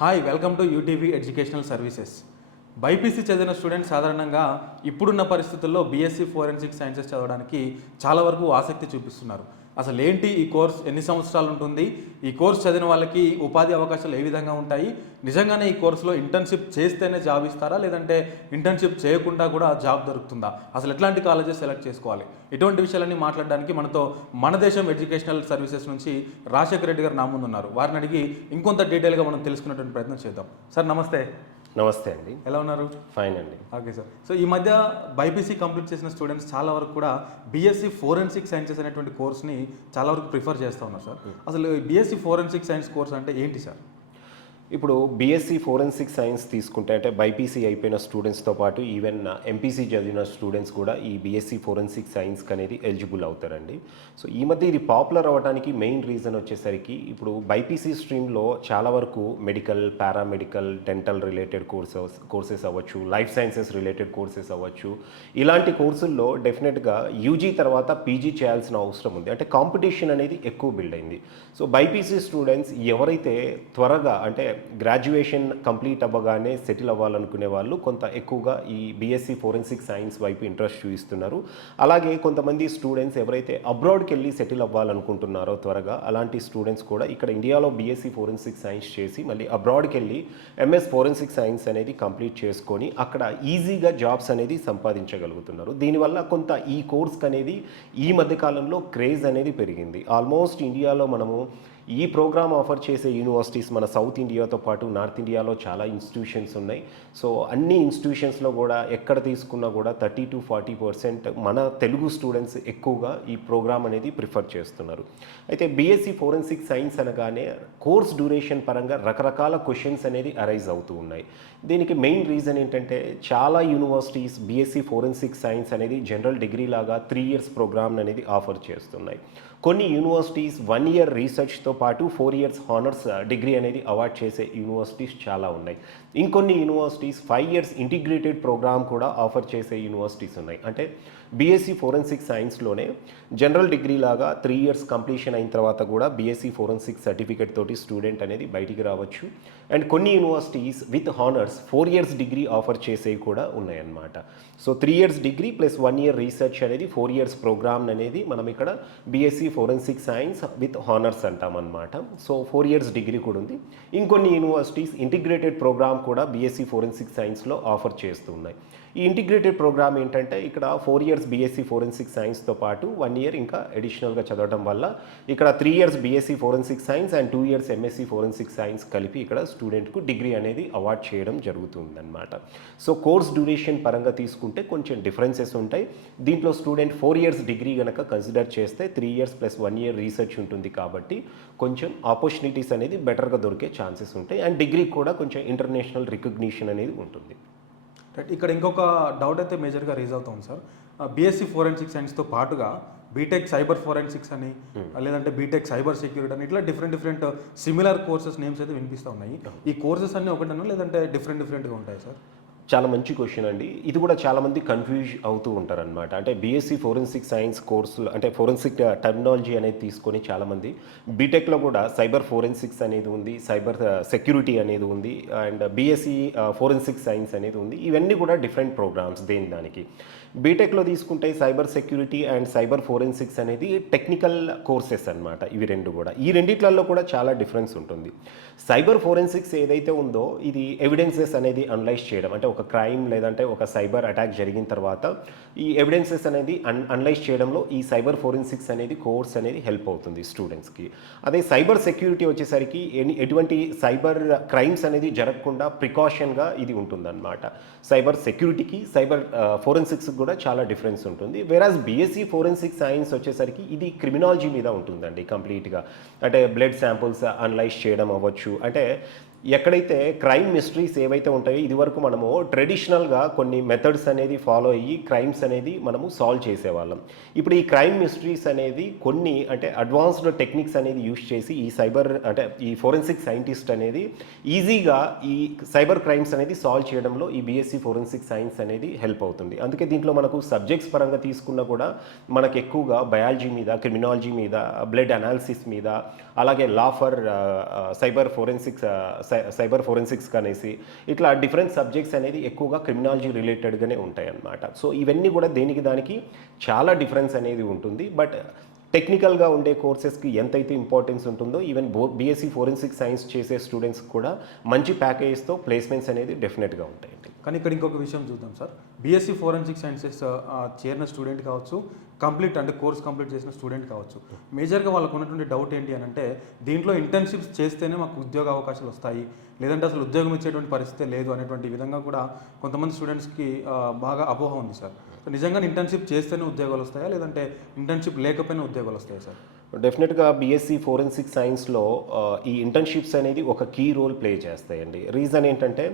Hi welcome to UTV educational services. BiPC చదివిన students సాధారణంగా ఇప్పుడున్న పరిస్థితుల్లో బీఎస్సీ ఫోరెన్సిక్ సైన్సెస్ చదవడానికి చాలా వరకు ఆసక్తి చూపిస్తున్నారు. అసలు ఏంటి ఈ కోర్స్, ఎన్ని సంవత్సరాలు ఉంటుంది, ఈ కోర్స్ చదివిన వాళ్ళకి ఉపాధి అవకాశాలు ఏ విధంగా ఉంటాయి, నిజంగానే ఈ కోర్సులో ఇంటర్న్షిప్ చేస్తేనే జాబ్ ఇస్తారా లేదంటే ఇంటర్న్షిప్ చేయకుండా కూడా జాబ్ దొరుకుతుందా, అసలు ఎట్లాంటి కాలేజెస్ సెలెక్ట్ చేసుకోవాలి, ఇటువంటి విషయాలన్నీ మాట్లాడడానికి మనతో మన దేశం ఎడ్యుకేషనల్ సర్వీసెస్ నుంచి రాజశేఖర్ రెడ్డి గారు నా ముందు ఉన్నారు. వారిని అడిగి ఇంకొంత డీటెయిల్గా మనం తెలుసుకునేటువంటి ప్రయత్నం చేద్దాం. సార్ నమస్తే. నమస్తే అండి. ఎలా ఉన్నారు? ఫైన్ అండి. Okay sir. సో ఈ మధ్య బైపీసీ కంప్లీట్ చేసిన స్టూడెంట్స్ చాలా వరకు కూడా బీఎస్సీ ఫోరెన్సిక్ సైన్సెస్ అనేటువంటి కోర్స్ని చాలా వరకు ప్రిఫర్ చేస్తూ ఉన్నారు సార్. అసలు బీఎస్సీ ఫోరెన్సిక్ సైన్స్ కోర్స్ అంటే ఏంటి సార్? ఇప్పుడు బీఎస్సీ ఫోరెన్సిక్ సైన్స్ తీసుకుంటే అంటే బైపీసీ అయిపోయిన స్టూడెంట్స్తో పాటు ఈవెన్ ఎంపీసీ చదివిన స్టూడెంట్స్ కూడా ఈ బీఎస్సీ ఫోరెన్సిక్ సైన్స్కి అనేది ఎలిజిబుల్ అవుతారండి. సో ఈ మధ్య ఇది పాపులర్ అవ్వడానికి మెయిన్ రీజన్ వచ్చేసరికి ఇప్పుడు బైపీసీ స్ట్రీమ్లో చాలా వరకు medical, paramedical, dental related courses అవ్వచ్చు, లైఫ్ సైన్సెస్ రిలేటెడ్ కోర్సెస్ అవ్వచ్చు, ఇలాంటి కోర్సుల్లో డెఫినెట్గా యూజీ తర్వాత పీజీ చేయాల్సిన అవసరం ఉంది. అంటే కాంపిటీషన్ అనేది ఎక్కువ బిల్డ్ అయింది. సో బైపీసీ స్టూడెంట్స్ ఎవరైతే త్వరగా అంటే గ్రాడ్యుయేషన్ కంప్లీట్ అవ్వగానే సెటిల్ అవ్వాలనుకునే వాళ్ళు కొంత ఎక్కువగా ఈ బీఎస్సీ ఫోరెన్సిక్ సైన్స్ వైపు ఇంట్రెస్ట్ చూపిస్తున్నారు. అలాగే కొంతమంది స్టూడెంట్స్ ఎవరైతే అబ్రాడ్కి వెళ్ళి సెటిల్ అవ్వాలనుకుంటున్నారో త్వరగా, అలాంటి స్టూడెంట్స్ కూడా ఇక్కడ ఇండియాలో బీఎస్సీ ఫోరెన్సిక్ సైన్స్ చేసి మళ్ళీ అబ్రాడ్కి వెళ్ళి ఎంఎస్ ఫోరెన్సిక్ సైన్స్ అనేది కంప్లీట్ చేసుకొని అక్కడ ఈజీగా జాబ్స్ అనేది సంపాదించగలుగుతున్నారు. దీనివల్ల కొంత ఈ కోర్స్కి అనేది ఈ మధ్యకాలంలో క్రేజ్ అనేది పెరిగింది. ఆల్మోస్ట్ ఇండియాలో మనము ఈ ప్రోగ్రామ్ ఆఫర్ చేసే యూనివర్సిటీస్ మన సౌత్ ఇండియాతో పాటు నార్త్ ఇండియాలో చాలా ఇన్స్టిట్యూషన్స్ ఉన్నాయి. సో అన్ని ఇన్స్టిట్యూషన్స్లో కూడా ఎక్కడ తీసుకున్నా కూడా 30-40% మన తెలుగు స్టూడెంట్స్ ఎక్కువగా ఈ ప్రోగ్రామ్ అనేది ప్రిఫర్ చేస్తున్నారు. అయితే బీఎస్సీ ఫోరెన్సిక్ సైన్స్ అనగానే కోర్స్ డ్యూరేషన్ పరంగా రకరకాల క్వశ్చన్స్ అనేది అరైజ్ అవుతూ ఉన్నాయి. దీనికి మెయిన్ రీజన్ ఏంటంటే చాలా యూనివర్సిటీస్ బీఎస్సీ ఫోరెన్సిక్ సైన్స్ అనేది జనరల్ డిగ్రీ లాగా 3 years ప్రోగ్రామ్ అనేది ఆఫర్ చేస్తున్నాయి. కొన్ని యూనివర్సిటీస్ 1 year రీసెర్చ్తో పాటు 4 years హానర్స్ డిగ్రీ అనేది అవార్డ్ చేసే యూనివర్సిటీస్ చాలా ఉన్నాయి. ఇంకొన్ని యూనివర్సిటీస్ 5 years ఇంటిగ్రేటెడ్ ప్రోగ్రామ్ కూడా ఆఫర్ చేసే యూనివర్సిటీస్ ఉన్నాయి. అంటే బీఎస్సీ ఫోరెన్సిక్ సైన్స్లోనే జనరల్ డిగ్రీ లాగా 3 years కంప్లీషన్ అయిన తర్వాత కూడా బీఎస్సీ ఫోరెన్సిక్ సర్టిఫికేట్ తోటి స్టూడెంట్ అనేది బయటికి రావచ్చు. అండ్ కొన్ని universities with honours 4 years degree offer చేసేవి కూడా ఉన్నాయన్నమాట. So 3 years degree plus 1 year research అనేది 4 years ప్రోగ్రామ్ అనేది మనం ఇక్కడ BSc forensic science with honours అంటామన్నమాట. సో 4 years డిగ్రీ కూడా ఉంది. ఇంకొన్ని యూనివర్సిటీస్ ఇంటిగ్రేటెడ్ ప్రోగ్రామ్ కూడా బీఎస్సీ ఫోరెన్సిక్ సైన్స్లో ఆఫర్ చేస్తూ ఉన్నాయి. ఈ ఇంటిగ్రేటెడ్ ప్రోగ్రామ్ ఏంటంటే ఇక్కడ 4 years బీఎస్సీ ఫోరెన్సిక్ సైన్స్తో పాటు 1 year ఇంకా అడిషనల్గా చదవడం వల్ల ఇక్కడ 3 years BSc forensic science and 2 years MSc forensic science కలిపి ఇక్కడ స్టూడెంట్కు డిగ్రీ అనేది అవార్డ్ చేయడం జరుగుతుందన్నమాట. సో కోర్స్ డ్యూరేషన్ పరంగా తీసుకుంటే కొంచెం డిఫరెన్సెస్ ఉంటాయి. దీంట్లో స్టూడెంట్ 4 years డిగ్రీ కనుక కన్సిడర్ చేస్తే 3 years ప్లస్ 1 year రీసెర్చ్ ఉంటుంది కాబట్టి కొంచెం ఆపర్చునిటీస్ అనేది బెటర్గా దొరికే ఛాన్సెస్ ఉంటాయి. అండ్ డిగ్రీ కూడా కొంచెం ఇంటర్నేషనల్ రికగ్నిషన్ అనేది ఉంటుంది. రైట్. ఇక్కడ ఇంకొక డౌట్ అయితే మేజర్గా రేజ్ అవుతుంది సార్. బీఎస్సీ ఫోరెన్సిక్ సైన్స్తో పాటుగా బీటెక్ సైబర్ ఫోరెన్సిక్స్ అని లేదంటే బీటెక్ సైబర్ సెక్యూరిటీ అని ఇట్లా డిఫరెంట్ సిమిలర్ కోర్సెస్ నేమ్స్ అయితే వినిపిస్తూ ఉన్నాయి. ఈ కోర్సెస్ అన్నీ ఒకటేనా లేదంటే డిఫరెంట్గా ఉంటాయి సార్? చాలా మంచి క్వశ్చన్ అండి. ఇది కూడా చాలామంది కన్ఫ్యూజ్ అవుతూ ఉంటారనమాట. అంటే బీఎస్సీ ఫోరెన్సిక్ సైన్స్ కోర్సులు అంటే ఫోరెన్సిక్ టెర్మినాలజీ అనేది తీసుకొని చాలామంది బీటెక్లో కూడా సైబర్ ఫోరెన్సిక్స్ అనేది ఉంది, సైబర్ సెక్యూరిటీ అనేది ఉంది, అండ్ బీఎస్సీ ఫోరెన్సిక్ సైన్స్ అనేది ఉంది. ఇవన్నీ కూడా డిఫరెంట్ ప్రోగ్రామ్స్ దానికి. బీటెక్లో తీసుకుంటే cyber security and cyber forensics అనేది టెక్నికల్ కోర్సెస్ అనమాట. ఇవి రెండు కూడా ఈ రెండిట్లలో కూడా చాలా డిఫరెన్స్ ఉంటుంది. సైబర్ ఫోరెన్సిక్స్ ఏదైతే ఉందో ఇది ఎవిడెన్సెస్ అనేది అనలైజ్ చేయడం, అంటే ఒక క్రైమ్ లేదంటే ఒక సైబర్ అటాక్ జరిగిన తర్వాత ఈ ఎవిడెన్సెస్ అనేది అనలైజ్ చేయడంలో ఈ సైబర్ ఫోరెన్సిక్స్ అనేది కోర్స్ అనేది హెల్ప్ అవుతుంది స్టూడెంట్స్కి. అదే సైబర్ సెక్యూరిటీ వచ్చేసరికి ఎటువంటి సైబర్ క్రైమ్స్ అనేది జరగకుండా ప్రికాషన్గా ఇది ఉంటుందన్నమాట. సైబర్ సెక్యూరిటీకి సైబర్ ఫోరెన్సిక్స్ కూడా చాలా డిఫరెన్స్ ఉంటుంది. వేరాజ్ బీఎస్సీ ఫోరెన్సిక్ సైన్స్ వచ్చేసరికి ఇది క్రిమినాలజీ మీద ఉంటుందండి కంప్లీట్గా. అంటే బ్లడ్ శాంపుల్స్ అనలైజ్ చేయడం అవ్వచ్చు, అంటే ఎక్కడైతే క్రైమ్ మిస్టరీస్ ఏవైతే ఉంటాయో ఇదివరకు మనము ట్రెడిషనల్గా కొన్ని మెథడ్స్ అనేది ఫాలో అయ్యి క్రైమ్స్ అనేది మనము సాల్వ్ చేసేవాళ్ళం. ఇప్పుడు ఈ క్రైమ్ మిస్టరీస్ అనేది కొన్ని అంటే అడ్వాన్స్డ్ టెక్నిక్స్ అనేది యూజ్ చేసి ఈ సైబర్ అంటే ఈ ఫోరెన్సిక్ సైంటిస్ట్ అనేది ఈజీగా ఈ సైబర్ క్రైమ్స్ అనేది సాల్వ్ చేయడంలో ఈ బీఎస్సీ ఫోరెన్సిక్ సైన్స్ అనేది హెల్ప్ అవుతుంది. అందుకే దీంట్లో మనకు సబ్జెక్ట్స్ పరంగా తీసుకున్నా కూడా మనకు ఎక్కువగా బయాలజీ మీద, క్రిమినాలజీ మీద, బ్లడ్ అనాలిసిస్ మీద, అలాగే law for cyber forensic cyber forensics అనేసి ఇట్లా డిఫరెంట్ సబ్జెక్ట్స్ అనేది ఎక్కువగా క్రిమినాలజీ రిలేటెడ్గానే ఉంటాయి అన్నమాట. సో ఇవన్నీ కూడా దేనికి దానికి చాలా డిఫరెన్స్ అనేది ఉంటుంది. బట్ టెక్నికల్గా ఉండే కోర్సెస్కి ఎంతైతే ఇంపార్టెన్స్ ఉంటుందో ఈవెన్ బీఎస్సీ ఫోరెన్సిక్ సైన్స్ చేసే స్టూడెంట్స్ కూడా మంచి ప్యాకేజ్తో ప్లేస్మెంట్స్ అనేది డెఫినెట్గా ఉంటాయండి. కానీ ఇక్కడ ఇంకొక విషయం చూద్దాం సార్. బీఎస్సీ ఫోరెన్సిక్ సైన్సెస్ చేరిన స్టూడెంట్ కావచ్చు, కంప్లీట్ అంటే కోర్స్ కంప్లీట్ చేసిన స్టూడెంట్ కావచ్చు, మేజర్గా వాళ్ళకు ఉన్నటువంటి డౌట్ ఏంటి అని అంటే దీంట్లో ఇంటర్న్షిప్స్ చేస్తేనే మాకు ఉద్యోగ అవకాశాలు వస్తాయి, లేదంటే అసలు ఉద్యోగం ఇచ్చేటువంటి పరిస్థితి లేదు అనేటువంటి విధంగా కూడా కొంతమంది స్టూడెంట్స్కి బాగా అపోహ ఉంది సార్. సో నిజంగా ఇంటర్న్షిప్ చేస్తేనే ఉద్యోగాలు వస్తాయా, లేదంటే ఇంటర్న్షిప్ లేకపోయినా ఉద్యోగాలు వస్తాయా సార్? డెఫినెట్గా బీఎస్సీ ఫోరెన్సిక్ సైన్స్లో ఈ ఇంటర్న్షిప్స్ అనేది ఒక కీ రోల్ ప్లే చేస్తాయండి. రీజన్ ఏంటంటే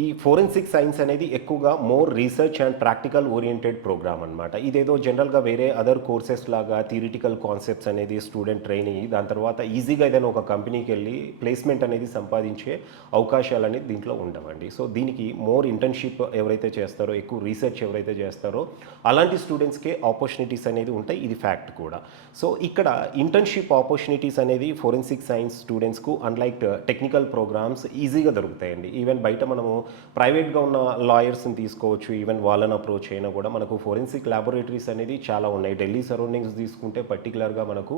ఈ ఫోరెన్సిక్ సైన్స్ అనేది ఎక్కువగా more research and practical oriented program అనమాట. ఇదేదో జనరల్గా వేరే అదర్ కోర్సెస్ లాగా థియరిటికల్ కాన్సెప్ట్స్ అనేది స్టూడెంట్ ట్రైన్ అయ్యి దాని తర్వాత ఈజీగా ఏదైనా ఒక కంపెనీకి వెళ్ళి ప్లేస్మెంట్ అనేది సంపాదించే అవకాశాలు అనేది దీంట్లో ఉండవండి. సో దీనికి మోర్ ఇంటర్న్షిప్ ఎవరైతే చేస్తారో, ఎక్కువ రీసెర్చ్ ఎవరైతే చేస్తారో అలాంటి స్టూడెంట్స్కే ఆపర్చునిటీస్ అనేది ఉంటాయి. ఇది ఫ్యాక్ట్ కూడా. సో ఇక్కడ ఇంటర్న్షిప్ ఆపర్చునిటీస్ అనేది ఫోరెన్సిక్ సైన్స్ స్టూడెంట్స్కు అన్లైక్ టెక్నికల్ ప్రోగ్రామ్స్ ఈజీగా దొరుకుతాయండి. ఈవెన్ బయట మనము ప్రైవేట్గా ఉన్న లాయర్స్ని తీసుకోవచ్చు, ఈవెన్ వాళ్ళని అప్రోచ్ అయినా కూడా మనకు ఫోరెన్సిక్ ల్యాబొరేటరీస్ అనేది చాలా ఉన్నాయి. ఢిల్లీ సరౌండింగ్స్ తీసుకుంటే పర్టికులర్గా మనకు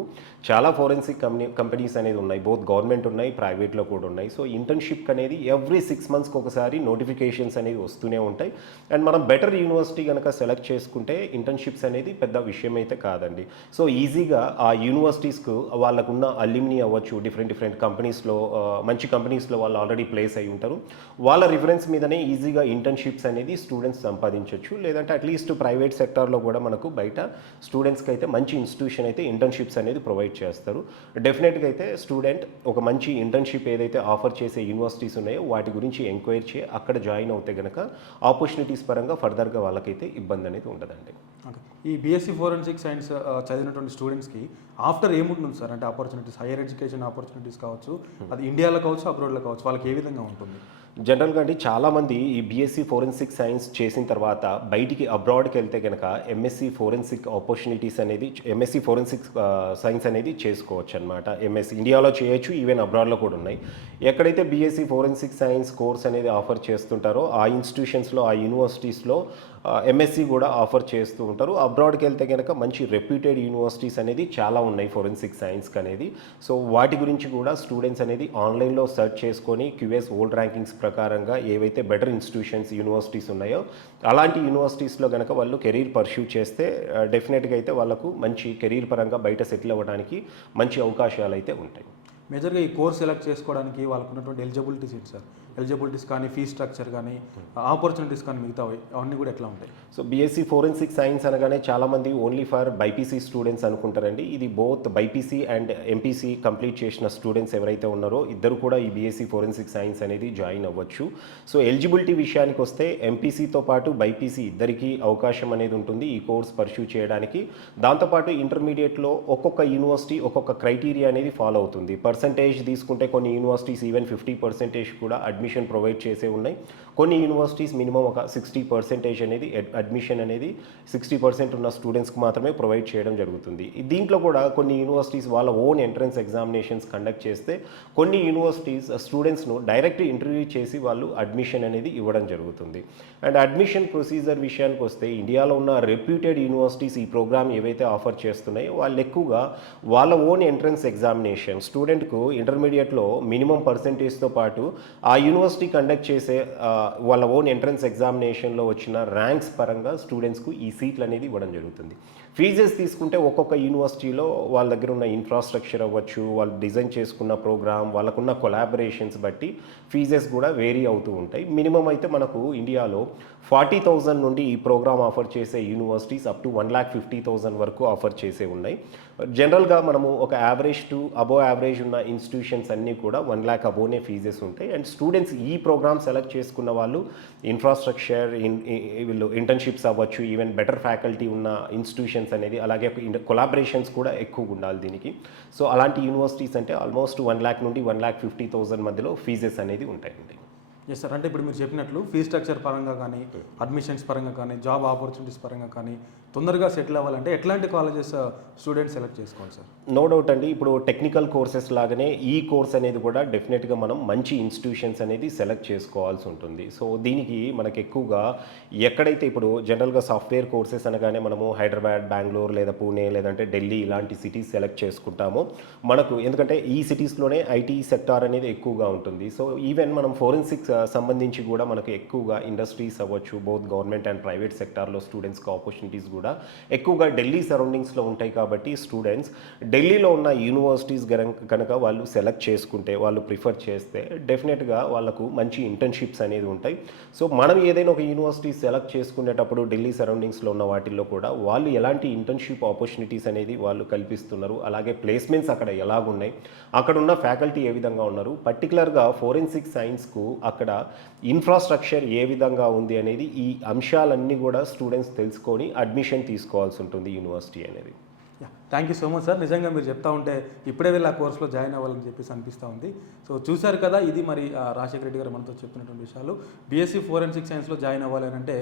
చాలా ఫోరెన్సిక్ కంపెనీస్ అనేది ఉన్నాయి. బోత్ గవర్నమెంట్ ఉన్నాయి, ప్రైవేట్లో కూడా ఉన్నాయి. సో ఇంటర్న్షిప్ అనేది ఎవ్రీ 6 monthsకి ఒకసారి నోటిఫికేషన్స్ అనేది వస్తూనే ఉంటాయి. అండ్ మనం బెటర్ యూనివర్సిటీ కనుక సెలెక్ట్ చేసుకుంటే ఇంటర్న్షిప్స్ అనేది పెద్ద విషయం అయితే కాదండి. సో ఈజీగా ఆ యూనివర్సిటీస్కు వాళ్ళకున్న అల్యూమినీ అవ్వచ్చు, డిఫరెంట్ కంపెనీస్లో మంచి కంపెనీస్లో వాళ్ళు ఆల్రెడీ ప్లేస్ అయి ఉంటారు. వాళ్ళ రిఫరెన్స్ మీదనే ఈజీగా ఇంటర్న్షిప్స్ అనేది స్టూడెంట్స్ సంపాదించవచ్చు. లేదంటే అట్లీస్ట్ ప్రైవేట్ సెక్టార్లో కూడా మనకు బయట స్టూడెంట్స్కి అయితే మంచి ఇన్స్టిట్యూషన్ అయితే ఇంటర్న్షిప్స్ అనేది ప్రొవైడ్ చేస్తారు. డెఫినెట్గా అయితే స్టూడెంట్ ఒక మంచి ఇంటర్న్షిప్ ఏదైతే ఆఫర్ చేసే యూనివర్సిటీస్ ఉన్నాయో వాటి గురించి ఎంక్వైరీ చేయి అక్కడ జాయిన్ అవుతే కనుక ఆపర్చునిటీస్ పరంగా ఫర్దర్గా వాళ్ళకైతే ఇబ్బంది అనేది ఉండదండి. ఓకే. ఈ బీఎస్సీ ఫోరెన్సిక్ సైన్స్ చదివినటువంటి స్టూడెంట్స్కి ఆఫ్టర్ ఏముంటుంది సార్? అంటే ఆపర్చునిటీస్, హైయర్ ఎడ్యుకేషన్ ఆపర్చునిటీస్ కావచ్చు, అది ఇండియాలో కావచ్చు, అబ్రాడ్లో కావచ్చు, వాళ్ళకి ఏ విధంగా ఉంటుంది? జనరల్గా అండి చాలామంది ఈ బీఎస్సీ ఫోరెన్సిక్ సైన్స్ చేసిన తర్వాత బయటికి అబ్రాడ్కి వెళ్తే కనుక ఎంఎస్సీ ఫోరెన్సిక్ ఆపర్చునిటీస్ అనేది ఎంఎస్సీ ఫోరెన్సిక్ సైన్స్ అనేది చేసుకోవచ్చు అనమాట. ఎంఎస్సీ ఇండియాలో చేయొచ్చు, ఈవెన్ అబ్రాడ్లో కూడా ఉన్నాయి. ఎక్కడైతే బీఎస్సీ ఫోరెన్సిక్ సైన్స్ కోర్స్ అనేది ఆఫర్ చేస్తుంటారో ఆ ఇన్స్టిట్యూషన్స్లో, ఆ యూనివర్సిటీస్లో ఎంఎస్సీ కూడా ఆఫర్ చేస్తూ ఉంటారు. అబ్రాడ్కి వెళ్తే కనుక మంచి రెప్యూటెడ్ యూనివర్సిటీస్ అనేది చాలా ఉన్నాయి ఫోరెన్సిక్ సైన్స్కి అనేది. సో వాటి గురించి కూడా స్టూడెంట్స్ అనేది ఆన్లైన్లో సెర్చ్ చేసుకొని క్యూఎస్ వరల్డ్ ర్యాంకింగ్స్ ప్రకారంగా ఏవైతే బెటర్ ఇన్స్టిట్యూషన్స్ యూనివర్సిటీస్ ఉన్నాయో అలాంటి యూనివర్సిటీస్లో కనుక వాళ్ళు కెరీర్ పర్స్యూ చేస్తే డెఫినెట్గా అయితే వాళ్ళకు మంచి కెరీర్ పరంగా బయట సెటిల్ అవ్వడానికి మంచి అవకాశాలు అయితే ఉంటాయి. మేజర్గా ఈ కోర్స్ సెలెక్ట్ చేసుకోవడానికి వాళ్ళకు ఉన్నటువంటి ఎలిజిబిలిటీస్ ఏంటి సార్? ఎలిజిబిలిటీస్ కానీ, ఫీ స్ట్రక్చర్ కానీ, ఆపర్చునిటీస్ కానీ మిగతావి అవన్నీ కూడా ఎట్లా ఉంటాయి? సో బీఎస్సీ ఫోరెన్సిక్ సైన్స్ అనగానే చాలామంది ఓన్లీ ఫర్ బైపీసీ స్టూడెంట్స్ అనుకుంటారండి. ఇది both BiPC and MPC complete చేసిన స్టూడెంట్స్ ఎవరైతే ఉన్నారో ఇద్దరు కూడా ఈ బీఎస్సీ ఫోరెన్సిక్ సైన్స్ అనేది జాయిన్ అవ్వచ్చు. సో ఎలిజిబిలిటీ విషయానికి వస్తే ఎంపీసీతో పాటు బైపీసీ ఇద్దరికీ అవకాశం అనేది ఉంటుంది ఈ కోర్స్ పర్స్యూ చేయడానికి. దాంతోపాటు ఇంటర్మీడియట్లో ఒక్కొక్క యూనివర్సిటీ ఒక్కొక్క క్రైటీరియా అనేది ఫాలో అవుతుంది. పర్సంటేజ్ తీసుకుంటే కొన్ని యూనివర్సిటీస్ ఈవెన్ 50% కూడా అడ్మిషన్ ప్రొవైడ్ చేసే ఉన్నాయి. కొన్ని యూనివర్సిటీస్ మినిమం ఒక 60% అనేది అడ్మిషన్ అనేది 60% ఉన్న స్టూడెంట్స్కి మాత్రమే ప్రొవైడ్ చేయడం జరుగుతుంది. దీంట్లో కూడా కొన్ని యూనివర్సిటీస్ వాళ్ళ ఓన్ ఎంట్రన్స్ ఎగ్జామినేషన్స్ కండక్ట్ చేస్తే కొన్ని యూనివర్సిటీస్ స్టూడెంట్స్ను డైరెక్ట్ ఇంటర్వ్యూ చేసి వాళ్ళు అడ్మిషన్ అనేది ఇవ్వడం జరుగుతుంది. అండ్ అడ్మిషన్ ప్రొసీజర్ విషయానికి వస్తే ఇండియాలో ఉన్న రెప్యూటెడ్ యూనివర్సిటీస్ ఈ ప్రోగ్రామ్ ఏవైతే ఆఫర్ చేస్తున్నాయో వాళ్ళు ఎక్కువగా వాళ్ళ ఓన్ ఎంట్రన్స్ ఎగ్జామినేషన్ స్టూడెంట్కు ఇంటర్మీడియట్లో మినిమం పర్సంటేజ్తో పాటు ఆ యూనివర్సిటీ కండక్ట్ చేసే వాళ్ళ ఓన్ ఎంట్రన్స్ ఎగ్జామినేషన్లో వచ్చిన ర్యాంక్స్ పరంగా స్టూడెంట్స్కు ఈ సీట్లు అనేది ఇవ్వడం జరుగుతుంది. ఫీజెస్ తీసుకుంటే ఒక్కొక్క యూనివర్సిటీలో వాళ్ళ దగ్గర ఉన్న ఇన్ఫ్రాస్ట్రక్చర్ అవ్వచ్చు, వాళ్ళు డిజైన్ చేసుకున్న ప్రోగ్రామ్, వాళ్ళకున్న కొలాబరేషన్స్ బట్టి ఫీజెస్ కూడా వేరీ అవుతూ ఉంటాయి. మినిమం అయితే మనకు ఇండియాలో 40,000 నుండి ఈ ప్రోగ్రామ్ ఆఫర్ చేసే యూనివర్సిటీస్ అప్ టు 1,50,000 వరకు ఆఫర్ చేసే ఉన్నాయి. జనరల్గా మనము ఒక యావరేజ్ టు అబోవ్ యావరేజ్ ఉన్న ఇన్స్టిట్యూషన్స్ అన్నీ కూడా 1 lakh అబోనే ఫీజెస్ ఉంటాయి. అండ్ స్టూడెంట్స్ ఈ ప్రోగ్రామ్ సెలెక్ట్ చేసుకున్న వాళ్ళు ఇన్ఫ్రాస్ట్రక్చర్, వీళ్ళు ఇంటర్న్షిప్స్ అవ్వచ్చు, ఈవెన్ బెటర్ ఫ్యాకల్టీ ఉన్న ఇన్స్టిట్యూషన్స్ అనేది, అలాగే కొలాబరేషన్స్ కూడా ఎక్కువగా ఉండాలి దీనికి. సో అలాంటి యూనివర్సిటీస్ అంటే ఆల్మోస్ట్ 1 lakh నుండి 1,50,000 మధ్యలో ఫీజెస్ అనేది ఉంటాయండి. Yes sir. అంటే ఇప్పుడు మీరు చెప్పినట్లు ఫీ స్ట్రక్చర్ పరంగా కానీ, అడ్మిషన్స్ పరంగా కానీ, జాబ్ ఆపర్చునిటీస్ పరంగా కానీ, తొందరగా సెటిల్ అవ్వాలంటే ఎట్లాంటి కాలేజెస్ స్టూడెంట్స్ సెలెక్ట్ చేసుకోవాలి సార్? నో డౌట్ అండి. ఇప్పుడు టెక్నికల్ కోర్సెస్ లాగానే ఈ కోర్స్ అనేది కూడా డెఫినెట్గా మనం మంచి ఇన్స్టిట్యూషన్స్ అనేది సెలెక్ట్ చేసుకోవాల్సి ఉంటుంది. సో దీనికి మనకి ఎక్కువగా ఎక్కడైతే ఇప్పుడు జనరల్గా సాఫ్ట్వేర్ కోర్సెస్ అనగానే మనము హైదరాబాద్, బెంగళూరు లేదా పూణే లేదంటే ఢిల్లీ ఇలాంటి సిటీస్ సెలెక్ట్ చేసుకుంటాము. మనకు ఎందుకంటే ఈ సిటీస్లోనే ఐటీ సెక్టార్ అనేది ఎక్కువగా ఉంటుంది. సో ఈవెన్ మనం ఫోరెన్సిక్స్ సంబంధించి కూడా మనకు ఎక్కువగా ఇండస్ట్రీస్ అవ్వచ్చు, బోత్ గవర్నమెంట్ అండ్ ప్రైవేట్ సెక్టార్లో స్టూడెంట్స్కి ఆపర్చునిటీస్ కూడా ఎక్కువగా ఢిల్లీ సరౌండింగ్స్లో ఉంటాయి. కాబట్టి స్టూడెంట్స్ ఢిల్లీలో ఉన్న యూనివర్సిటీస్ కనుక వాళ్ళు సెలెక్ట్ చేసుకుంటే, వాళ్ళు ప్రిఫర్ చేస్తే డెఫినెట్గా వాళ్ళకు మంచి ఇంటర్న్షిప్స్ అనేది ఉంటాయి. సో మనం ఏదైనా ఒక యూనివర్సిటీ సెలెక్ట్ చేసుకునేటప్పుడు ఢిల్లీ సరౌండింగ్స్లో ఉన్న వాటిల్లో కూడా వాళ్ళు ఎలాంటి ఇంటర్న్షిప్ ఆపర్చునిటీస్ అనేది వాళ్ళు కల్పిస్తున్నారు, అలాగే ప్లేస్మెంట్స్ అక్కడ ఎలాగున్నాయి, అక్కడ ఉన్న ఫ్యాకల్టీ ఏ విధంగా ఉన్నారు, పర్టికులర్గా ఫోరెన్సిక్ సైన్స్కు అక్కడ ఇన్ఫ్రాస్ట్రక్చర్ ఏ విధంగా ఉంది అనేది ఈ అంశాలన్నీ కూడా స్టూడెంట్స్ తెలుసుకొని అడ్మిషన్ తీసుకోవాల్సి ఉంటుంది యూనివర్సిటీ అనేది. Thank you so much sir. నిజంగా మీరు చెప్తా ఉంటే ఇప్పుడే వెళ్ళి ఆ కోర్సులో జాయిన్ అవ్వాలని చెప్పేసి అనిపిస్తూ ఉంది. సో చూశారు కదా, ఇది మరి రాజశేఖర రెడ్డి గారు మనతో చెప్పినటువంటి విషయాలు. బీఎస్సీ ఫోరెన్సిక్ సైన్స్లో జాయిన్ అవ్వాలి అని అంటే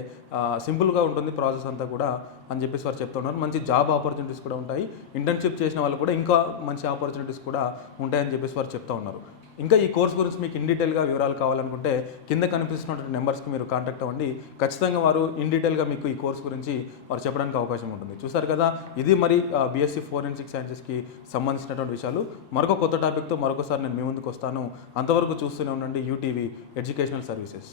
సింపుల్గా ఉంటుంది ప్రాసెస్ అంతా కూడా అని చెప్పేసి వారు చెప్తూ ఉన్నారు. మంచి జాబ్ ఆపర్చునిటీస్ కూడా ఉంటాయి, ఇంటర్న్షిప్ చేసిన వాళ్ళు కూడా ఇంకా మంచి ఆపర్చునిటీస్ కూడా ఉంటాయని చెప్పేసి వారు చెప్తూ ఉన్నారు. ఇంకా ఈ కోర్స్ గురించి మీకు ఇన్ డీటెయిల్గా వివరాలు కావాలనుకుంటే కింద కనిపిస్తున్నటువంటి నెంబర్స్కి మీరు కాంటాక్ట్ అవ్వండి. ఖచ్చితంగా వారు ఇన్ డీటెయిల్గా మీకు ఈ కోర్స్ గురించి వారు చెప్పడానికి అవకాశం ఉంటుంది. చూసారు కదా, ఇది మరి బీఎస్సీ ఫోరెన్సిక్ సైన్సెస్కి సంబంధించినటువంటి విషయాలు. మరొక కొత్త టాపిక్తో మరొకసారి నేను మీ ముందుకు వస్తాను. అంతవరకు చూస్తూనే ఉండండి యూటీవీ ఎడ్యుకేషనల్ సర్వీసెస్.